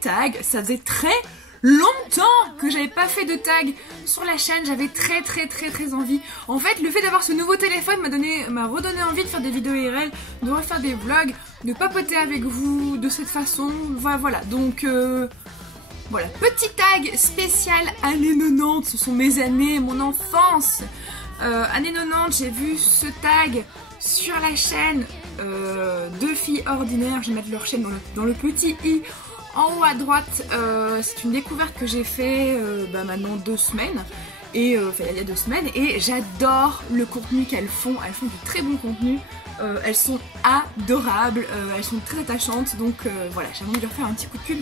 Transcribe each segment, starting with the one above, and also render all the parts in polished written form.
tag. Ça faisait très longtemps que j'avais pas fait de tag sur la chaîne, j'avais très envie. En fait, le fait d'avoir ce nouveau téléphone m'a redonné envie de faire des vidéos IRL, de refaire des vlogs, de papoter avec vous de cette façon. Voilà, donc voilà, petit tag spécial années 90, ce sont mes années, mon enfance. Années 90, j'ai vu ce tag sur la chaîne Deux filles ordinaires. Je vais mettre leur chaîne dans le petit i en haut à droite. C'est une découverte que j'ai fait maintenant 2 semaines. Et enfin il y a 2 semaines. Et j'adore le contenu qu'elles font. Elles font du très bon contenu. Elles sont adorables. Elles sont très attachantes. Donc voilà, j'ai envie de leur faire un petit coup de pub.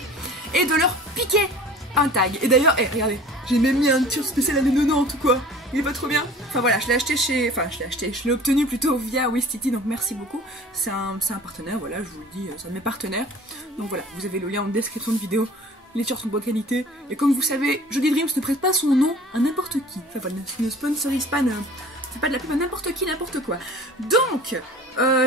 Et de leur piquer un tag. Et d'ailleurs, regardez, j'ai même mis un t-shirt spécial années 90 ou quoi. Il est pas trop bien. Enfin voilà, je l'ai acheté je l'ai obtenu plutôt via Wistiti, donc merci beaucoup. C'est un partenaire, voilà, je vous le dis, c'est un de mes partenaires. Donc voilà, vous avez le lien en description de vidéo. Les t-shirts sont de bonne qualité. Et comme vous savez, Jody Dreams ne prête pas son nom à n'importe qui. Enfin voilà, ne sponsorise pas, c'est pas de la pub à n'importe qui, n'importe quoi. Donc,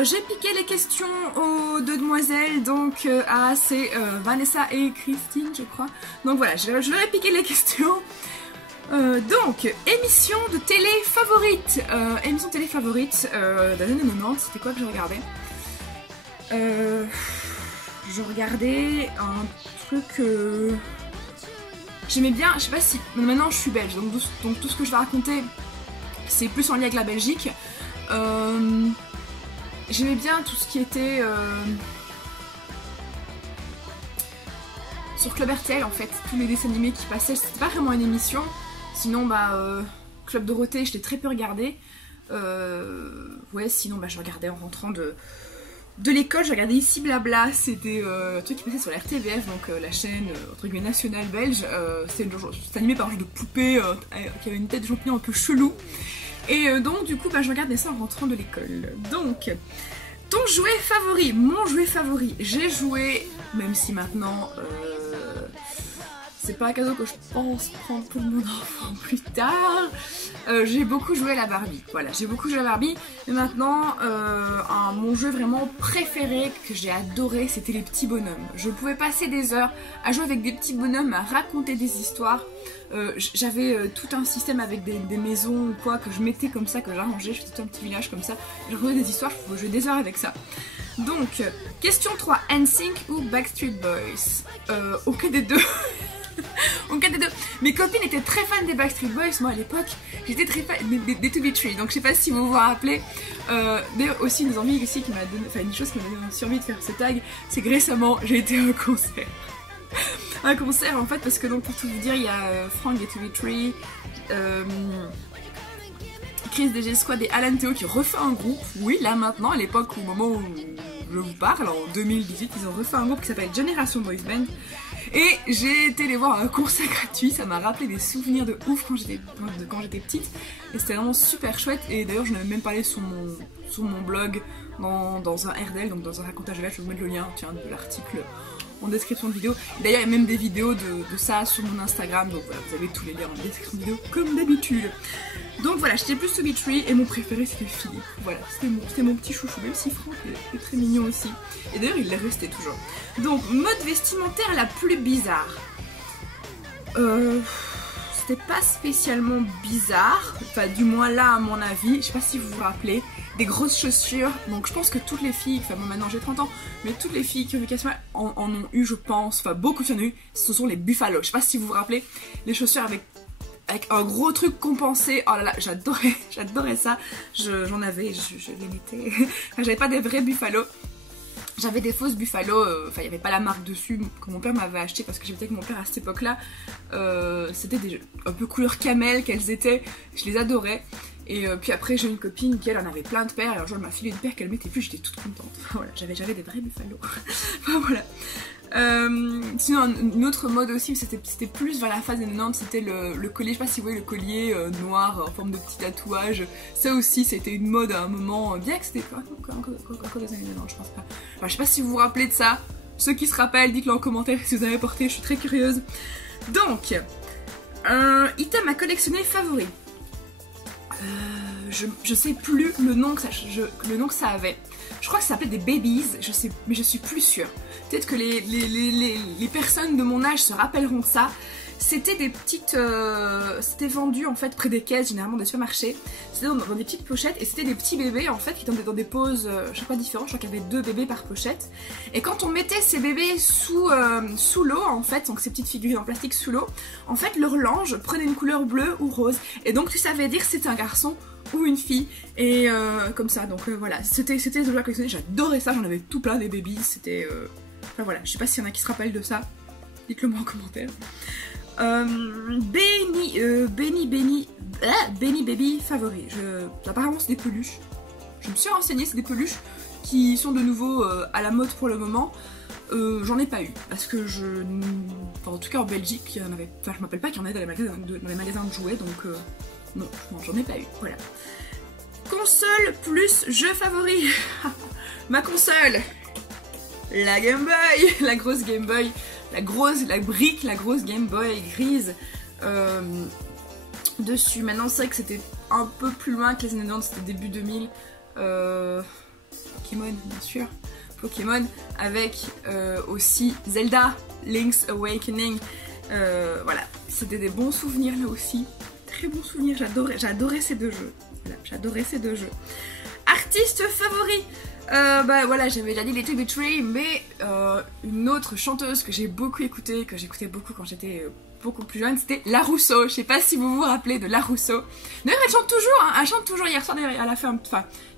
j'ai piqué les questions aux 2 demoiselles, donc c'est Vanessa et Christine, je crois. Donc voilà, je leur ai piqué les questions. Donc, émission de télé favorite. Émission de télé favorite des années 90, c'était quoi que je regardais? Je regardais un truc... J'aimais bien, je sais pas si... Maintenant je suis belge, donc tout ce que je vais raconter, c'est plus en lien avec la Belgique. J'aimais bien tout ce qui était... sur Club RTL en fait, tous les dessins animés qui passaient, c'était pas vraiment une émission. Sinon Club Dorothée, je l'ai très peu regardé. Ouais, sinon je regardais en rentrant de l'école, je regardais Ici Blabla, c'était un truc qui passait sur la RTBF, donc la chaîne entre guillemets nationale belge. C'était animé par un jeu de poupée qui avait une tête de champignon un peu chelou. Et donc du coup je regardais ça en rentrant de l'école. Donc, ton jouet favori, mon jouet favori, j'ai joué, même si maintenant c'est pas un cadeau que je pense prendre pour mon enfant plus tard. J'ai beaucoup joué à la Barbie. Voilà, j'ai beaucoup joué à la Barbie. Mais maintenant, mon jeu vraiment préféré que j'ai adoré, c'était les petits bonhommes. Je pouvais passer des heures à jouer avec des petits bonhommes, à raconter des histoires. J'avais tout un système avec des maisons ou quoi que je mettais comme ça, que j'arrangeais. Je faisais tout un petit village comme ça. Je racontais des histoires, je pouvais jouer des heures avec ça. Donc, question 3. NSYNC ou Backstreet Boys? Aucun des deux. Aucun des deux. Mes copines étaient très fans des Backstreet Boys. Moi à l'époque j'étais très fan des To Be Tree. Donc je sais pas si vous vous rappelez. D'ailleurs aussi une envie aussi qui m'a donné, enfin une chose qui m'a donné envie de faire ce tag, c'est que récemment j'ai été à un concert. Un concert en fait parce que donc pour tout vous dire il y a Frank des To Be Tree, Chris des G-Squad et Alan Théo qui refait un groupe. Oui là maintenant à l'époque au moment où je vous parle en 2018 ils ont refait un groupe qui s'appelle Generation Boys Band. Et j'ai été les voir à un concert gratuit, ça m'a rappelé des souvenirs de ouf quand j'étais petite. Et c'était vraiment super chouette. Et d'ailleurs je n'avais même parlé sur mon blog dans un RDL, donc dans un racontage de live. Je vais vous mettre le lien de l'article en description de vidéo. D'ailleurs il y a même des vidéos de ça sur mon Instagram, donc voilà, vous avez tous les liens en description de vidéo comme d'habitude. Donc voilà, j'étais plus To Be Tree et mon préféré c'était Philippe. Voilà, c'était mon petit chouchou, même si Franck est très mignon aussi. Et d'ailleurs il l'est resté toujours. Donc, mode vestimentaire la plus bizarre. C'était pas spécialement bizarre, enfin du moins là à mon avis, je sais pas si vous vous rappelez, des grosses chaussures. Donc je pense que toutes les filles, enfin bon maintenant j'ai 30 ans, mais toutes les filles qui ont vu Casma en ont eu je pense, enfin beaucoup qui en ont eu, ce sont les Buffalo. Je sais pas si vous vous rappelez, les chaussures avec un gros truc compensé. Oh là là, j'adorais ça. J'en avais, je les mettais. Enfin, j'avais pas des vrais Buffalo. J'avais des fausses Buffalo, enfin il n'y avait pas la marque dessus que mon père m'avait acheté parce que j'étais avec mon père à cette époque là. C'était un peu couleur camel qu'elles étaient, je les adorais. Et puis après j'ai une copine qui elle en avait plein de paires, et un jour elle m'a filé une paire qu'elle mettait plus, j'étais toute contente. Voilà, j'avais des vrais Buffalo. Enfin voilà. Sinon une autre mode aussi, c'était plus vers la phase des 90, c'était le collier, je sais pas si vous voyez le collier noir en forme de petit tatouage. Ça aussi c'était une mode à un moment, bien que c'était pas encore des années 90, je pense pas. Enfin, je sais pas si vous vous rappelez de ça, ceux qui se rappellent dites-le en commentaire si vous avez porté, je suis très curieuse. Donc, item à collectionner favori. Je sais plus le nom que ça avait. Je crois que ça s'appelait des babies, je sais, mais je suis plus sûre. Peut-être que les personnes de mon âge se rappelleront de ça. C'était des petites... c'était vendu en fait près des caisses, généralement des supermarchés. C'était dans des petites pochettes et c'était des petits bébés en fait qui étaient dans des poses chaque fois différentes. Je crois qu'il y avait 2 bébés par pochette. Et quand on mettait ces bébés sous l'eau en fait, donc ces petites figurines en plastique sous l'eau, en fait leur lange prenait une couleur bleue ou rose. Et donc tu savais dire si c'était un garçon ou une fille. Et comme ça, donc voilà. C'était ce jeu à collectionner, j'adorais ça, j'en avais tout plein des babies. C'était... Enfin voilà, je sais pas s'il y en a qui se rappellent de ça. Dites-le moi en commentaire. Benny Baby favori. Apparemment c'est des peluches. Je me suis renseignée, c'est des peluches qui sont de nouveau à la mode pour le moment. J'en ai pas eu parce que en tout cas en Belgique, il y en avait. Enfin, je m'appelle pas qu'il y en ait dans les magasins de jouets, donc non, j'en ai pas eu. Voilà. Console plus jeu favori. Ma console, la Game Boy, la grosse Game Boy. La grosse Game Boy grise dessus. Maintenant c'est vrai que c'était un peu plus loin que les années 90, c'était début 2000. Pokémon bien sûr. Pokémon avec aussi Zelda, Link's Awakening. Voilà, c'était des bons souvenirs là aussi. Très bons souvenirs, j'adorais ces 2 jeux. Voilà, j'adorais ces 2 jeux. Artiste favori. Bah voilà, j'avais déjà dit les Tribute Tree, mais une autre chanteuse que j'ai beaucoup écoutée, que j'écoutais beaucoup quand j'étais beaucoup plus jeune, c'était La Rousseau. Je sais pas si vous vous rappelez de La Rousseau. D'ailleurs, elle chante toujours, hein, elle chante toujours. Hier soir, elle a fait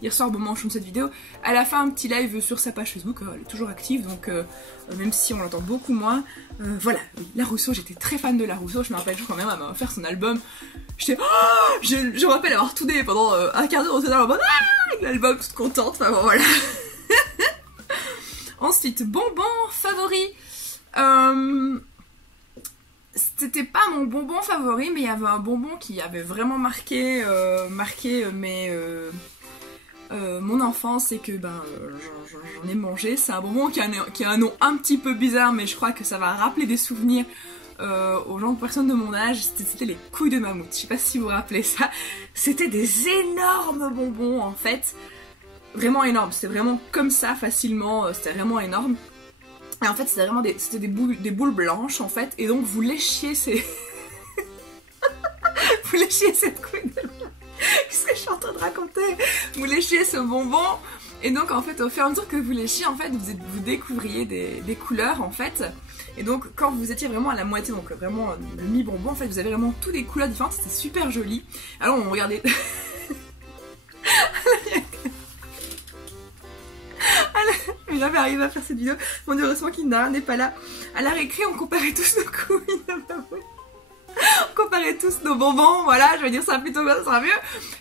hier soir au moment où je filme cette vidéo, elle a fait un petit live sur sa page Facebook, elle est toujours active, donc même si on l'entend beaucoup moins, voilà, oui, La Rousseau, j'étais très fan de La Rousseau, je me rappelle quand même, elle m'a offert son album. J'étais, je me rappelle avoir tourné pendant un quart d'heure au total en mode avec l'album, toute contente, enfin bon, voilà. Ensuite, bonbon favori. C'était pas mon bonbon favori, mais il y avait un bonbon qui avait vraiment marqué mon enfance et que j'en ai mangé. C'est un bonbon qui a un nom un petit peu bizarre, mais je crois que ça va rappeler des souvenirs aux personnes de mon âge. C'était les couilles de mammouth. Je sais pas si vous vous rappelez ça. C'était des énormes bonbons en fait. Vraiment énormes. C'était vraiment comme ça facilement. C'était vraiment énorme. Et en fait c'était vraiment des boules blanches en fait. Et donc vous léchiez ces... vous léchiez cette couille de mammouth. Qu'est-ce que je suis en train de raconter? Vous léchiez ce bonbon. Et donc en fait au fur et à mesure que vous léchiez en fait vous découvriez des couleurs en fait. Et donc quand vous étiez vraiment à la moitié, donc vraiment le mi-bonbon en fait, vous avez vraiment toutes des couleurs différentes, c'était super joli. Alors on regardait... Mais j'avais arrivé à faire cette vidéo, mon Dieu, heureusement qu'Indara n'est pas là. À la récré on comparait tous nos couilles de mammouth. On comparait tous nos bonbons, voilà, je vais dire ça plutôt, ça sera mieux.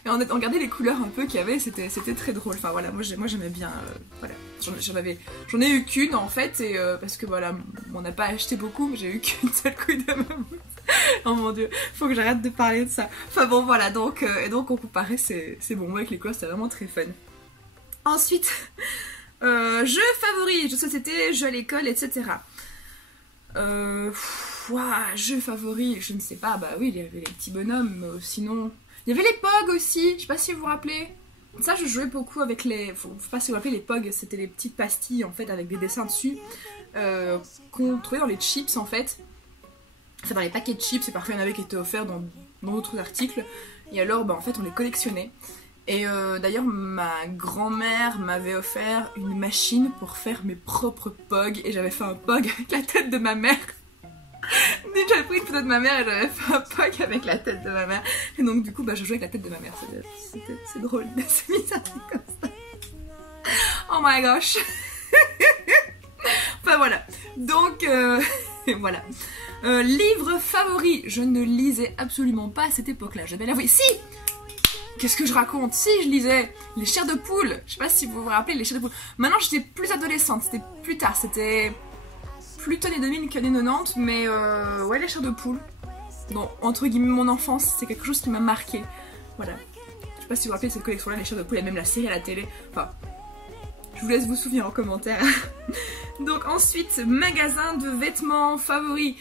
Et on regardait les couleurs un peu qu'il y avait, c'était très drôle. Enfin voilà, moi j'aimais bien, voilà. J'en ai eu qu'une en fait, et parce que voilà, on n'a pas acheté beaucoup, mais j'ai eu qu'une seule couille de mammouth. Oh mon Dieu, faut que j'arrête de parler de ça. Enfin bon voilà, donc on comparait ces bonbons avec les couleurs, c'était vraiment très fun. Ensuite, jeux favoris, jeux de société, jeux à l'école, etc. Jeux favoris, je ne sais pas, bah oui, il y avait les petits bonhommes, sinon... Il y avait les POG aussi, je sais pas si vous vous rappelez. Ça, je jouais beaucoup avec les... Faut pas si vous vous rappelez, les POG, c'était les petites pastilles, en fait, avec des dessins dessus, qu'on trouvait dans les chips, en fait. Enfin, dans les paquets de chips, et parfois il y en avait qui étaient offerts dans d'autres articles. Et alors, bah en fait, on les collectionnait. Et d'ailleurs, ma grand-mère m'avait offert une machine pour faire mes propres POG. Et j'avais fait un POG avec la tête de ma mère. J'avais pris une photo de ma mère et j'avais fait un POG avec la tête de ma mère. Et donc du coup, bah, je jouais avec la tête de ma mère. C'est drôle de se mettre un truc comme ça. Oh my gosh. Enfin voilà. Donc, voilà. Livre favori. Je ne lisais absolument pas à cette époque-là. Je vais l'avouer. Si! Qu'est-ce que je raconte? Si, je lisais Les Chairs de Poule. Je sais pas si vous vous rappelez, Les Chairs de Poule. Maintenant, j'étais plus adolescente. C'était plus tard. C'était plutôt les 2000 qu'années 90. Mais ouais, Les Chairs de Poule. Bon, entre guillemets, mon enfance, c'est quelque chose qui m'a marqué. Voilà. Je sais pas si vous vous rappelez cette collection-là, Les Chairs de Poule. Il y a même la série à la télé. Enfin, je vous laisse vous souvenir en commentaire. Donc ensuite, magasin de vêtements favoris.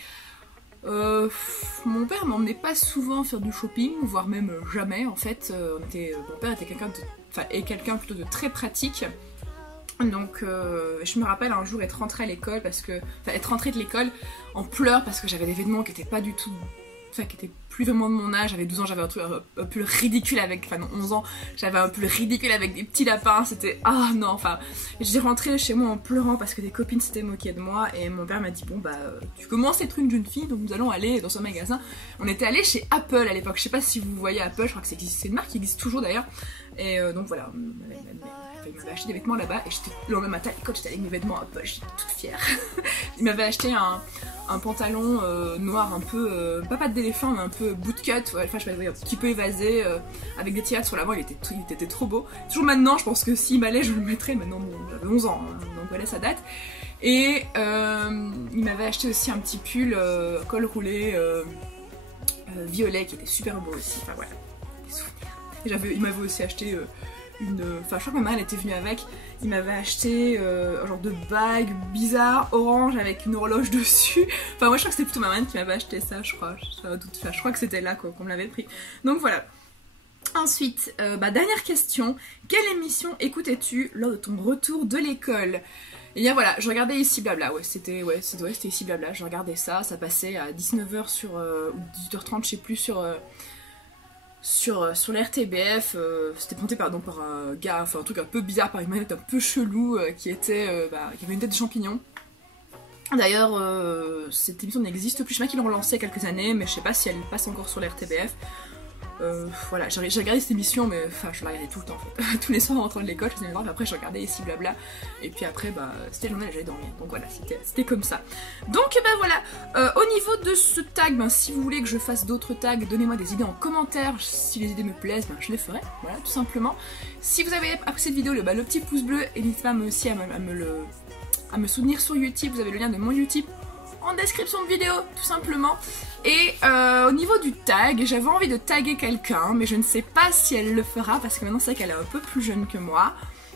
Mon père m'emmenait pas souvent faire du shopping, voire même jamais en fait. Mon père était quelqu'un plutôt de très pratique. Donc je me rappelle un jour être rentrée à l'école être rentrée de l'école en pleurs parce que j'avais des vêtements qui étaient pas du tout, enfin qui étaient plus vraiment de mon âge. J'avais 12 ans, j'avais un pull ridicule avec, enfin non 11 ans, j'avais un pull ridicule avec des petits lapins, c'était ah non, enfin j'ai rentré chez moi en pleurant parce que des copines s'étaient moquées de moi et mon père m'a dit bon bah tu commences à être une jeune fille donc nous allons aller dans un magasin. On était allé chez Apple à l'époque, je sais pas si vous voyez Apple, je crois que c'est une marque qui existe toujours d'ailleurs et donc voilà. Il m'avait acheté des vêtements là-bas et j'étais le lendemain matin quand j'étais avec mes vêtements à poche, j'étais toute fière. Il m'avait acheté un pantalon noir un peu, pas patte d'éléphant mais un peu bootcut, ouais, enfin je m'avais un petit peu évasé avec des tirettes sur l'avant, il était trop beau. Toujours maintenant, je pense que s'il m'allait je le mettrais, maintenant bon, j'avais 11 ans, hein, donc voilà ça date. Et il m'avait acheté aussi un petit pull col roulé violet qui était super beau aussi, enfin voilà, des souvenirs. Et il m'avait aussi acheté enfin je crois que ma mère elle était venue avec, il m'avait acheté un genre de bague bizarre orange avec une horloge dessus, enfin moi je crois que c'était plutôt ma mère qui m'avait acheté ça, je crois, je crois que c'était là quoi qu'on me l'avait pris, donc voilà. Ensuite, dernière question, quelle émission écoutais-tu lors de ton retour de l'école? Et bien voilà, je regardais Ici Blabla, c'était Ici Blabla, je regardais ça passait à 19h ou 18h30 je sais plus sur l'RTBF, c'était présenté par un gars, enfin un truc un peu bizarre, par une manette un peu chelou qui avait une tête de champignon. D'ailleurs, cette émission n'existe plus, je sais pas qu'ils l'ont relancée il y a quelques années, mais je sais pas si elle passe encore sur l'RTBF. Voilà, j'ai regardé cette émission, mais enfin je la regardais tout le temps en fait. Tous les soirs en rentrant de l'école, je faisais mes devoirs, après je regardais Ici Blabla, et puis après c'était la journée, j'allais dormir, donc voilà, c'était comme ça. Donc voilà, au niveau de ce tag, si vous voulez que je fasse d'autres tags, donnez-moi des idées en commentaire, si les idées me plaisent, je les ferai, voilà, tout simplement. Si vous avez apprécié cette vidéo, le petit pouce bleu, et n'hésitez pas aussi à me soutenir sur YouTube, vous avez le lien de mon YouTube en description de vidéo, tout simplement. Et au niveau du tag, j'avais envie de taguer quelqu'un, mais je ne sais pas si elle le fera, parce que maintenant c'est qu'elle est un peu plus jeune que moi.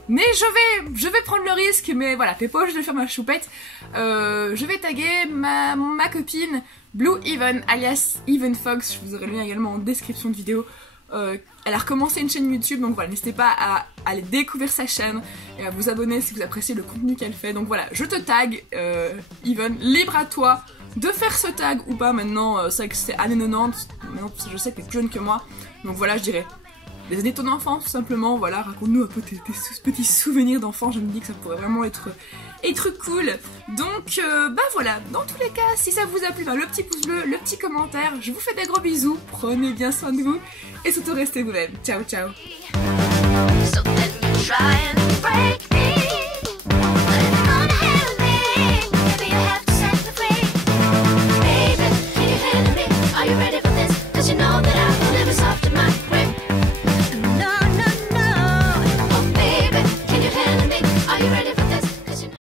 Mais je vais prendre le risque, mais voilà, t'es pas obligé de faire ma choupette. Je vais taguer ma copine Blue Even, alias Even Fox, je vous aurai le lien également en description de vidéo. Elle a recommencé une chaîne YouTube, donc voilà, n'hésitez pas à aller découvrir sa chaîne et à vous abonner si vous appréciez le contenu qu'elle fait. Donc voilà, je te tag, Even, libre à toi de faire ce tag ou pas. Maintenant, c'est vrai que c'est années 90, maintenant je sais que t'es plus jeune que moi, donc voilà, je dirais les années de ton enfance, tout simplement. Voilà, raconte-nous un peu tes petits souvenirs d'enfant, je me dis que ça pourrait vraiment être cool. Donc voilà, dans tous les cas, si ça vous a plu, le petit pouce bleu, le petit commentaire, je vous fais des gros bisous, prenez bien soin de vous et surtout restez vous-même. Ciao ciao.